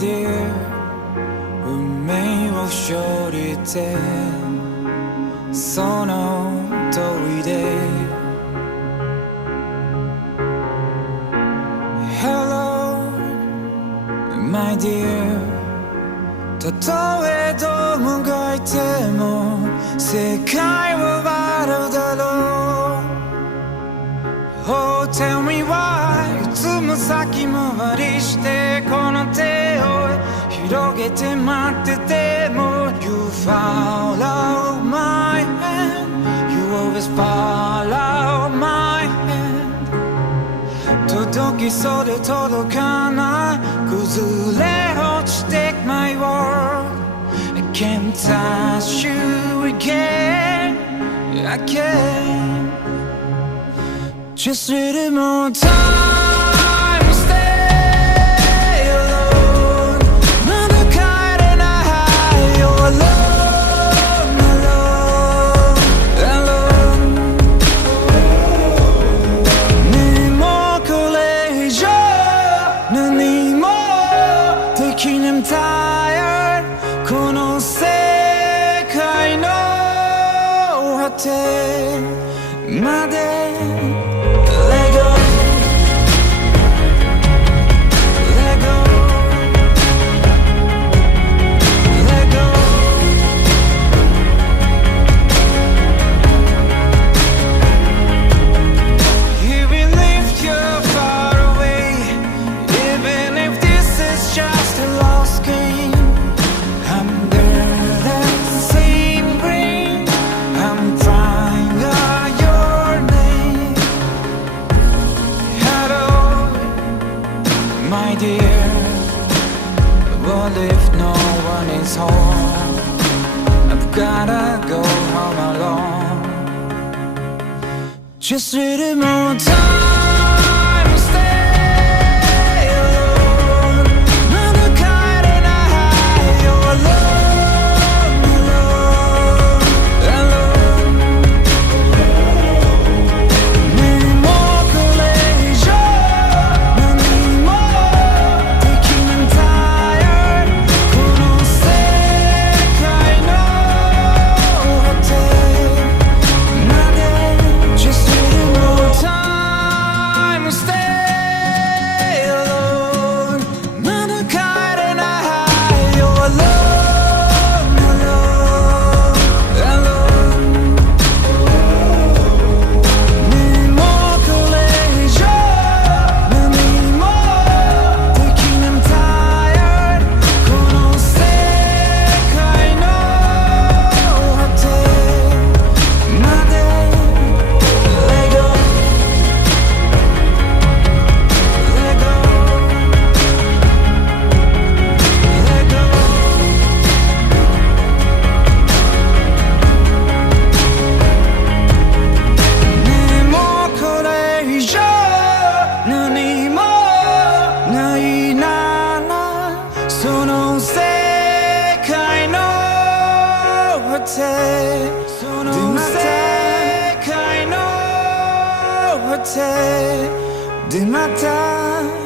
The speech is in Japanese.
dear 運命を処理てその通りで Hello my dear たとえどもがいても世界は笑うだろう Oh tell me why いつも先回りしてこの手を広げて待ってても You follow my hand You always follow my hand 届きそうで届かない崩れ落ちて My world I can't touch you again I can't Just a little more time Stay alone Another kind and I You're alone, alone, alone ねもこれ以上何もできない I'm tired この世界の果てまでJust a little more time Stay alone Another kind and I You're alone, alone, alone ねもこれ以上何もできない I'm tired この世界の果てまで Just time stay alone Another kind and I You're alone, alone, alone ねもこれ以上何もできない I'm tired この世界の果てまで Let goでまた